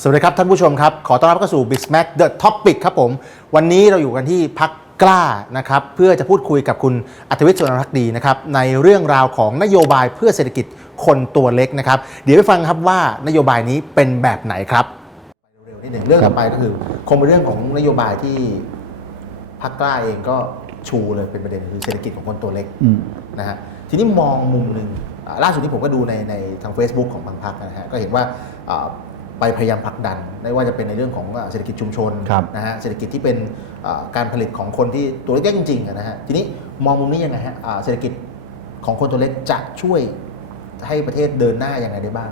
สวัสดีครับท่านผู้ชมครับ ขอต้อนรับเข้าสู่ Big Smack The Topic ครับผม วันนี้เราอยู่กันที่พักกล้านะครับเพื่อจะพูดคุยกับคุณอัธวิทย์สุนทรพักดีนะครับในเรื่องราวของนโยบายเพื่อเศรษฐกิจคนตัวเล็กนะครับ เดี๋ยวไปฟังครับว่านโยบายนี้เป็นแบบไหนครับเร็วๆนิดหนึ่งเรื่องต่อไปก็คือคงเป็นเรื่องของนโยบายที่พักกล้าเองก็ชูเลยเป็นประเด็นคือเศรษฐกิจของคนตัวเล็กอืมนะฮะทีนี้มองมุมหนึ่งอ่าล่าสุดนี้ผมก็ดูในในทาง Facebook ของบางพักนะฮะก็เห็นว่าอ่า ไปพยายามผลักดัน ไม่ว่าจะเป็นในเรื่องของอ่าเศรษฐกิจชุมชนครับนะฮะเศรษฐกิจที่เป็นอ่าการผลิตของคนที่ตัวเล็กๆจริงๆอะนะฮะทีนี้มองมุมนี้ยังไงฮะอ่าเศรษฐกิจของคนตัวเล็กจะช่วยให้ประเทศเดินหน้ายังไงได้บ้าง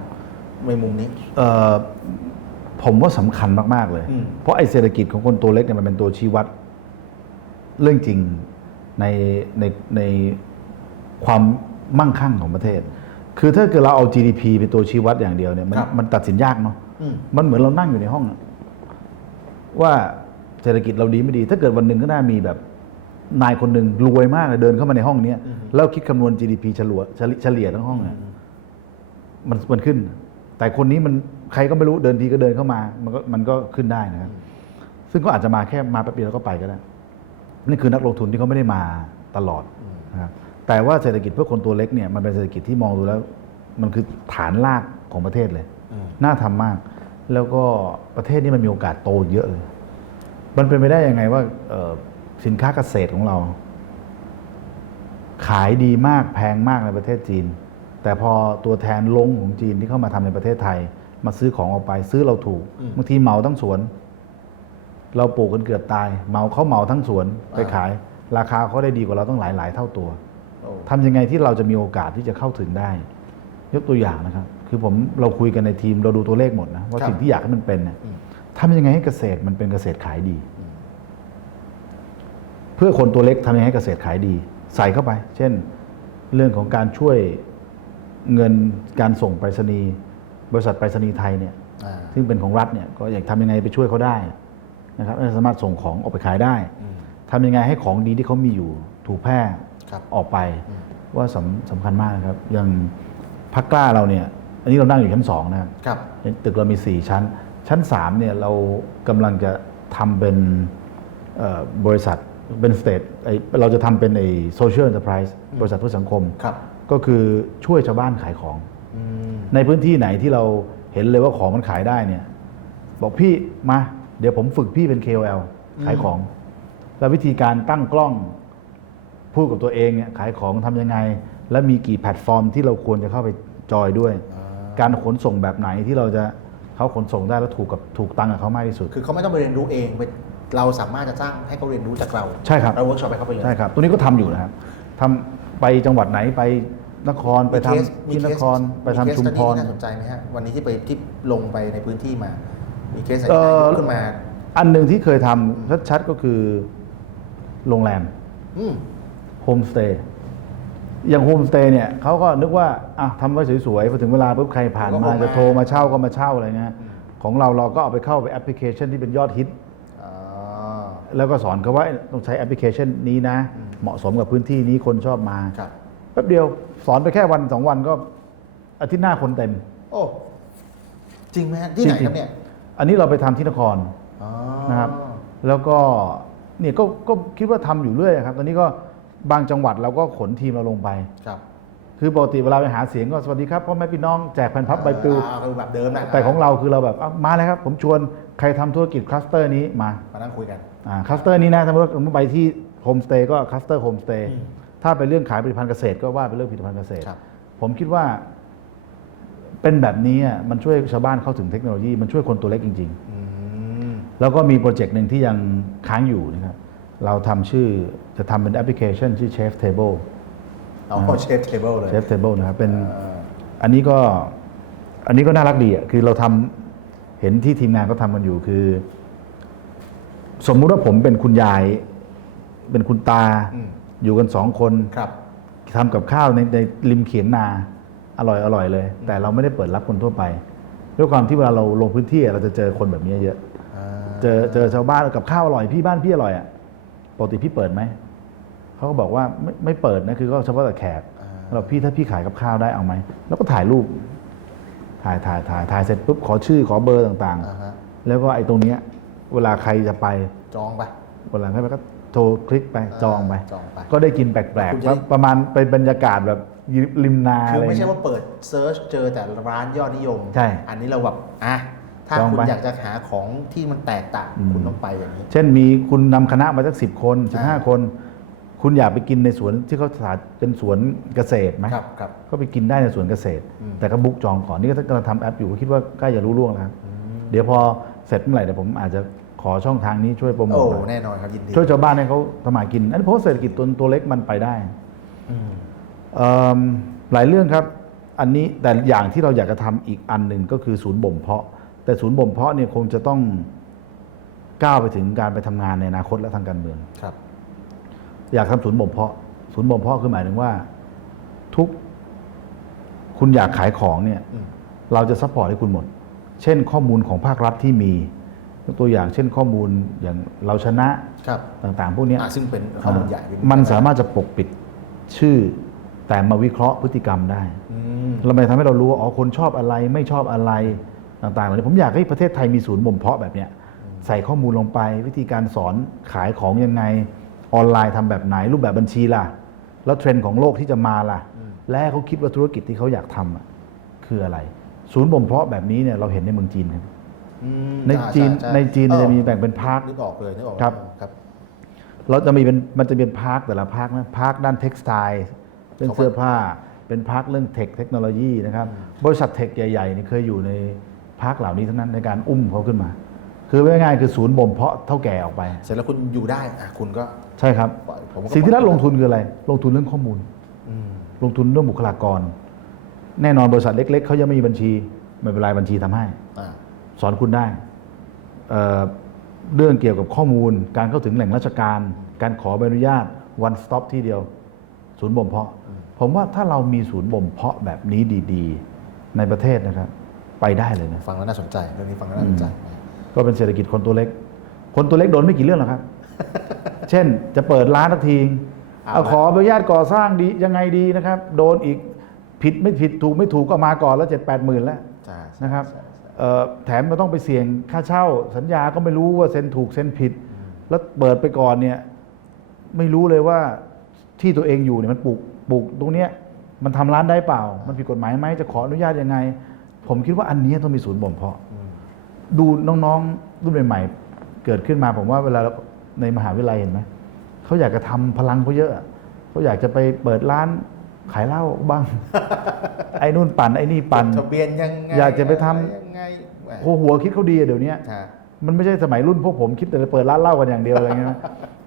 ในมุมนี้เอ่อผมว่าสำคัญมาก ๆ เลยอืมเพราะไอ้เศรษฐกิจของคนตัวเล็กเนี่ยมันเป็นตัวชี้วัด เรื่องจริงในในในความมั่งคั่งของประเทศ คือถ้าเกิดเราเอา GDP เป็นตัวชี้วัดอย่างเดียวเนี่ยมันครับมันตัดสินยากเนาะอื มมันเหมือนเรานั่งอยู่ในห้องอะว่าเศรษฐกิจเราดีไม่ดี ถ้าเกิดวันหนึ่งก็น่ามีแบบนายคนหนึ่งรวยมากเลยเดินเข้ามาในห้องเนี้ยแล้วคิดคำนวณ GDP เฉลี่ยเฉลี่ยทั้งห้องเนี่ยมันมันขึ้น แต่คนนี้มันใครก็ไม่รู้เดินทีก็เดินเข้ามา มันก็มันก็ขึ้นได้นะครับซึ่งก็อาจจะมาแค่มาแป๊บเดียวแล้วก็ไปก็ได้นี่คือนักลงทุนที่เขาไม่ได้มาตลอดนะครับแต่ว่าเศรษฐกิจเพื่อคนตัวเล็กเนี่ยมันเป็นเศรษฐกิจที่มองดูแล้ว มันคือฐานรากของประเทศเลยอืม น่าทำมาก แล้วก็ประเทศนี้มันมีโอกาสโตเยอะเลยมันเป็นไปได้ยังไงว่าเอ่อสินค้าเกษตรของเรา ขายดีมากแพงมากในประเทศจีน แต่พอตัวแทนลงของจีนที่เข้ามาทำในประเทศไทย มาซื้อของออกไปซื้อเราถูกอืมบางทีเหมาทั้งสวน เราปลูกกันเกือบตายเหมาเขาเหมาทั้งสวนไปอ่าขาย ราคาเขาได้ดีกว่าเราต้องหลายหลายๆเท่าตัวโอ้ทำยังไงที่เราจะมีโอกาสที่จะเข้าถึงได้ ยกตัวอย่างนะครับ คือผมเราคุยกันในทีมเราดูตัวเลขหมดนะว่าสิ่งที่อยากให้มันเป็นเนี่ยอืมทำยังไงให้เกษตรมันเป็นเกษตรขายดี เพื่อคนตัวเล็กทำยังไงให้เกษตรขายดี ใส่เข้าไป เช่น เรื่องของการช่วยเงินการส่งไปรษณีย์บริษัทไปรษณีย์ไทยเนี่ยอ่าซึ่งเป็นของรัฐเนี่ยก็อยากทำยังไงไปช่วยเขาได้นะครับให้สามารถส่งของออกไปขายได้อืมทำยังไงให้ของดีที่เขามีอยู่ถูกแพร่ครับออกไปอืมว่าสำสำคัญมากนะครับอย่างพักกล้าเราเนี่ย อันนี้เรานั่งอยู่ชั้นสองนะครับครับตึกเรามี 4 ชั้น ชั้น3เนี่ยเรากำลังจะทำเป็นเอ่อบริษัทเป็นสเตทเราจะทำเป็นไอ้โซเชียล n อน r p r i s e บริษัทเพื่อสังคมครับก็คือช่วยชาวบ้านขายของอืมในพื้นที่ไหนที่เราเห็นเลยว่าของมันขายได้เนี่ยบอกพี่มา เดี๋ยวผมฝึกพี่เป็น KOL ขายของ แล้ววิธีการตั้งกล้องพูดกับตัวเองเนี่ยขายของทำยังไง และมีกี่แพลตฟอร์มที่เราควรจะเข้าไปจอยด้วยอ่า การขนส่งแบบไหนที่เราจะเขาขนส่งได้แล้วถูกกับถูกตังค์กับเขามากที่สุด คือเขาไม่ต้องไปเรียนรู้เองไปเราสามารถจะจ้างให้เขาเรียนรู้จากเราใช่ครับเราเวิร์กช็อปให้เขาไปเลยใช่ครับตัวนี้ก็ทำอยู่นะครับทำไปจังหวัดไหนไปนครไปทำมีที่เคนสครไปทำมีเคสชุมพรที่น่าสนใจไหมฮะวันนี้ที่ไปที่ลงไปในพื้นที่มา มีเคสไหนเอ่ที่อยกขึ้นมา อันหนึ่งที่เคยทำชัดๆก็คือโรงแรมอืมโฮมสเตย์ อย่างโฮมสเตย์เนี่ยเขาก็นึกว่าอะทำไว้สวยๆพอถึงเวลาปุ๊บใครผ่านมาจะโทรมาเช่าก็มาเช่าอะไรเงี้ยของเราเราก็เอาไปเข้าไปแอปพลิเคชันที่เป็นยอดฮิตอ่าแล้วก็สอนเขาว่าต้องใช้แอปพลิเคชันนี้นะ เหมาะสมกับพื้นที่นี้คนชอบมาครับแป๊บเดียวสอนไปแค่วันสองวันก็อาทิตย์หน้าคนเต็ม โอ้จริงไหมฮะที่ไหนจริงๆครับเนี่ยอันนี้เราไปทำที่นครอ๋อนะครับ แล้วก็เนี่ยก็ก็คิดว่าทำอยู่เรื่อยครับ ตอนนี้ก็ บางจังหวัดเราก็ขนทีมเราลงไป ครับคือปกติเวลาไปหาเสียงก็สวัสดีครับพ่อแม่พี่น้องแจกแผ่นพับใบปลิวอ่าคือแบบเดิมนะแต่ของเราคือเราแบบอะมาเลยครับ ผมชวนใครทำธุรกิจคลัสเตอร์นี้มามานั่งคุยกัน อ่าคลัสเตอร์นี้นะสมมติว่าไปที่โฮมสเตย์ก็คลัสเตอร์โฮมสเตย์อืมถ้าไปเรื่องขายผลิตภัณฑ์เกษตรก็ว่าไปเรื่องผลิตภัณฑ์เกษตร ครับ ผมคิดว่า เป็นแบบนี้อะมันช่วยชาวบ้านเข้าถึงเทคโนโลยีมันช่วยคนตัวเล็กจริงๆอืมแล้วก็มีโปรเจกต์หนึ่งที่ยังค้างอยู่นะครับ เราทำชื่อจะทำเป็นแอปพลิเคชันชื่อ Chef Table เอาเชฟเทเบิลเลย Chef Table นะครับเป็นอ่าอันนี้ก็อันนี้ก็น่ารักดีอะคือเราทำเห็นที่ทีมงานก็ทำกันอยู่คือ สมมุติว่าผมเป็นคุณยาย เป็นคุณตาอืม อยู่กันสองคน ครับ ทำกับข้าวในในริมเขียงนาอร่อยอร่อยเลย แต่เราไม่ได้เปิดรับคนทั่วไป ด้วยความที่เวลาเราลงพื้นที่อะเราจะเจอคนแบบนี้เยอะอ่าเจอเจอชาวบ้านกับข้าวอร่อยพี่บ้านพี่อร่อยอะ ปกติพี่เปิดไหมเขาก็บอกว่าไม่ไม่เปิดนะคือก็เฉพาะแต่แขกเราพี่ถ้าพี่ขายกับข้าวได้เอาไหมแล้วก็ถ่ายรูป ถ่ายถ่ายถ่ายถ่ายเสร็จปุ๊บขอชื่อขอเบอร์ต่างอ่าฮะๆ แล้วก็ไอ้ตรงเนี้ยเวลาใครจะไปจองไปเวลาใครไปก็โทรคลิกไปจองไป จองไป ก็ได้กินแปลกคุณๆจะประประมาณเป็นบรรยากาศแบบริมนาคือะอไร ไม่ใช่เงี้ยว่าเปิดเซิร์ชเจอแต่ร้านยอดนิยม ใช่ อันนี้เราแบบอะ ถ้าจองคุณไปอยากจะหาของที่มันแตกต่างอืมคุณต้องไปอย่างนี้ เช่นมีคุณนำคณะมาสักสิบคนสิบห้าอ่าคน คุณอยากไปกินในสวนที่เขาสาเป็นสวนเกษตรไหมครับครับก็ไปกินได้ในสวนเกษตรอืมแต่ก็บุ๊กจองก่อนนี่ก็กำลังทำแอปอยู่ก็คิดว่าใกล้จะรู้ล่วงแล้วครับอืมเดี๋ยวพอเสร็จเมื่อไหร่เดี๋ยวผมอาจจะขอช่องทางนี้ช่วยโปรโมโอ้ทหน่อยแน่นอนครับยินดีช่วยชาวบ้านให้เขาทำมาหากิน อันนี้เพราะว่าเศรษฐกิจตัวตัวเล็กมันไปได้อืมเอิ่มหลายเรื่องครับ อันนี้แต่อย่างที่เราอยากจะทำอีกอันหนึ่งก็คือศูนย์บ่มเพาะ แต่ศูนย์บ่มเพาะเนี่ยคงจะต้องก้าวไปถึงการไปทำงานในอนาคตและทางการเมืองครับ อยากทำศูนย์บ่มเพาะ ศูนย์บ่มเพาะคือหมายถึงว่า ทุกคุณอยากขายของเนี่ยอืมเราจะซัพพอร์ตให้คุณหมด เช่นข้อมูลของภาครัฐที่มียกตัวอย่างเช่นข้อมูลอย่างเราชนะครับต่างๆ พวกเนี้ยอะซึ่งเป็นข้อมูลใหญ่ที่มันสามารถจะปกปิดชื่อ แต่มาวิเคราะห์พฤติกรรมได้อืมเราไม่ทำให้เรารู้ว่าอ๋อคนชอบอะไรไม่ชอบอะไร ต่างๆเหล่านี้ผมอยากให้ประเทศไทยมีศูนย์บ่มเพาะแบบเนี้ยใส่ข้อมูลลงไป วิธีการสอนขายของยังไงออนไลน์ทำแบบไหน รูปแบบบัญชีล่ะ แล้วเทรนด์ของโลกที่จะมาล่ะ และให้เขาคิดว่าธุรกิจที่เขาอยากทำอะคืออะไร ศูนย์บ่มเพาะแบบนี้เนี่ยเราเห็นในเมืองจีนครับอืมในอ่าจีนช่ช่ในจีนเออจะมีแบ่งเป็นพาร์คนึกออกเลยนึกออกครับครับเราจะมีเป็นมันจะเป็นพาร์คแต่ละพาร์คนะพาร์คด้านเท็กซ์ไทเรื่องเขาก็เสื้อผ้า เป็นพาร์คเรื่องเทคเทคโนโลยีนะครับบริษัทเทคใหญ่ๆนี่เคยอยู่ใน พาร์คเหล่านี้ทั้งนั้นในการอุ้มเขาขึ้นมา คือง่ายๆคือศูนย์บ่มเพาะเท่าแก่ออกไป เสร็จแล้วคุณอยู่ได้อะคุณก็ใช่ครับ ปล่อยผมก็สิ่งที่รัฐลงทุนคืออะไร ลงทุนเรื่องข้อมูล อืมลงทุนเรื่องบุคลากร แน่นอนบริษัทเล็ก ๆเขายังไม่มีบัญชีไม่เป็นไรบัญชีทำให้ อ่าสอนคุณได้เอ่อเรื่องเกี่ยวกับข้อมูล การเข้าถึงแหล่งราชการ การขอใบอนุญาต one stop ที่เดียว ศูนย์บ่มเพาะ ผมว่าถ้าเรามีศูนย์บ่มเพาะแบบนี้ดี ๆ ในประเทศนะครับ ไปได้เลยนะฟังแล้วน่าสนใจเรื่องนี้ฟังแล้วน่าสนใจ ก็เป็นเศรษฐกิจคนตัวเล็ก คนตัวเล็กโดนไม่กี่เรื่องหรอกครับ เช่นจะเปิดร้านทักทีเอาเอาละขอใบอนุญาตก่อสร้างดียังไงดีนะครับ โดนอีกผิดไม่ผิดถูกไม่ถูกก็มาก่อนแล้วเจ็ดแปดหมื่นแล้วใช่ใช่นะครับใช่ใช่เอ่อแถมเราต้องไปเสี่ยงค่าเช่า สัญญาก็ไม่รู้ว่าเซ็นถูกเซ็นผิด แล้วเปิดไปก่อนเนี่ยไม่รู้เลยว่าที่ตัวเองอยู่เนี่ยมันปลูกปลูกตรงเนี้ยมันทำร้านได้เปล่า มันผิดกฎหมายไหมจะขออนุญาตยังไง ผมคิดว่าอันเนี้ยต้องมีศูนย์บ่มเพาะอืมดูน้องๆรุ่นใหม่ๆ เกิดขึ้นมาผมว่าเวลาเราในมหาวิทยาลัยเห็นไหมเขาอยากจะทำพลังเขาเยอะอะเขาอยากจะไปเปิดร้านขายเหล้าบ้าง ไอ้นู่นปั่นไอ้นี่ปั่นทะเบียนยังไงอยากจะไปทำอะไรยังไงแหมโอ้หัวคิดเขาดีอะเดี๋ยวนี้ใช่ มันไม่ใช่สมัยรุ่นพวกผมคิดแต่จะเปิดร้านเหล้ากันอย่างเดียวอะไรเงี้ยนะ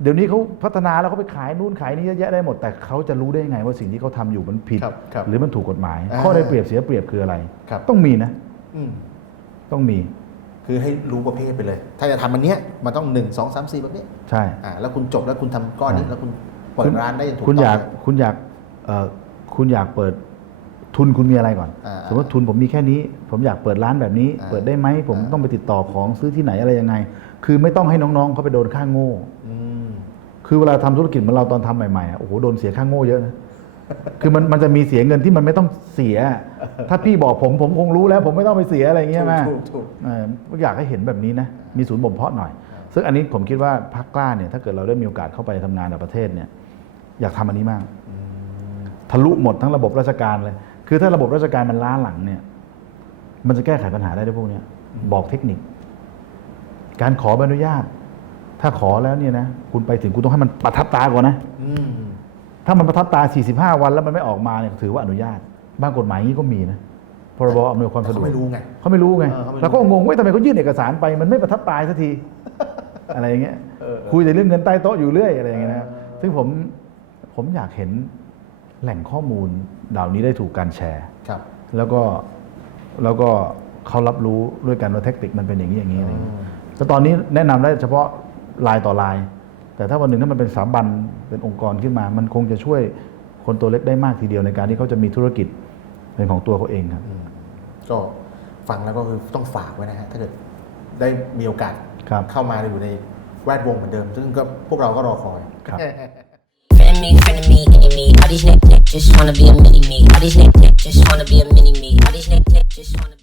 เดี๋ยวนี้เขาพัฒนาแล้วเขาไปขายนู่นขายนี่เยอะแยะได้หมด แต่เขาจะรู้ได้ยังไงว่าสิ่งที่เขาทำอยู่มันผิด ครับครับหรือมันถูกกฎหมาย อ่าข้อได้เปรียบเสียเปรียบคืออะไร ครับ ต้องมีนะ อืมต้องมีคือให้รู้ประเภทไปเลย ถ้าจะทำอันเนี้ยมันต้องหนึ่งสองสามสี่แบบนี้ใช่ อ่าแล้วคุณจบแล้วคุณทำก้อนนี้ใช่แล้วคุณเปิดร้านได้อย่างถูกคุณต้องอยากเลย คุณอยากเอ่อคุณอยากเปิด ทุนคุณมีอะไรก่อนอ่าสมมติทุนผมมีแค่นี้ ผมอยากเปิดร้านแบบนี้อ่าเปิดได้ไหม ผมอ่าต้องไปติดต่อของซื้อที่ไหนอะไรยังไง คือไม่ต้องให้น้องๆเขาไปโดนค่าโง่อืมคือเวลาทำธุรกิจเหมือนเราตอนทำใหม่ๆอะโอ้โหโดนเสียค่าโง่เยอะนะคือมันมันจะมีเสียเงินที่มันไม่ต้องเสีย ถ้าพี่บอกผมผมคงรู้แล้ว ผมไม่ต้องไปเสียอะไรอย่างเงี้ยใช่ไหมถูกถูกเอออยากให้เห็นแบบนี้นะมีศูนย์บ่มเพาะหน่อย ซึ่งอันนี้ผมคิดว่าพักกล้าเนี่ยถ้าเกิดเราได้มีโอกาสเข้าไปทำงานในประเทศเนี่ย อยากทำอันนี้มากอืมทะลุหมดทั้งระบบราชการเลย คือถ้าระบบราชการมันล้าหลังเนี่ย มันจะแก้ไขปัญหาได้ด้วยพวกเนี้ยบอกเทคนิค การขอใบอนุญาต ถ้าขอแล้วเนี่ยนะคุณไปถึงคุณต้องให้มันประทับตาก่อนนะอืมถ้ามันประทับตา 45 วันแล้วมันไม่ออกมาเนี่ยถือว่าอนุญาตบ้างกฎหมายนี้ก็มีนะพรบอำนวยความสะดวกเขาไม่รู้ไงเขาไม่รู้ไงเออเขาไม่รู้แล้วก็งงว่าทำไมเขายื่นเอกสารไป มันไม่ประทับตาสักทีอะไรอย่างเงี้ยเออเออคุยแต่เรื่องเงินใต้โต๊ะอยู่เรื่อยอะไรอย่างเงี้ยนะเออซึ่งผมผมอยากเห็น แหล่งข้อมูลเหล่านี้ได้ถูกการแชร์ครับ แล้วก็แล้วก็เขารับรู้ด้วยกันว่าเทคนิคมันเป็นอย่างนี้อย่างนี้อะไรอย่างเงี้ยแต่ตอนนี้แนะนำได้เฉพาะรายต่อราย แต่ถ้าวันหนึ่งถ้ามันเป็นสถาบันเป็นองค์กรขึ้นมา มันคงจะช่วยคนตัวเล็กได้มากทีเดียวในการที่เขาจะมีธุรกิจเป็นของตัวเขาเองครับอืมก็ฟังแล้วก็คือต้องฝากไว้นะฮะถ้าเกิดได้มีโอกาสครับ เข้ามาอยู่ในแวดวงเหมือนเดิม ซึ่งก็พวกเราก็รอคอย ครับ Friend me, friend of me, enemy. All these niggas just wanna be a mini me. All these niggas just wanna be a mini me. All these niggas just wanna be.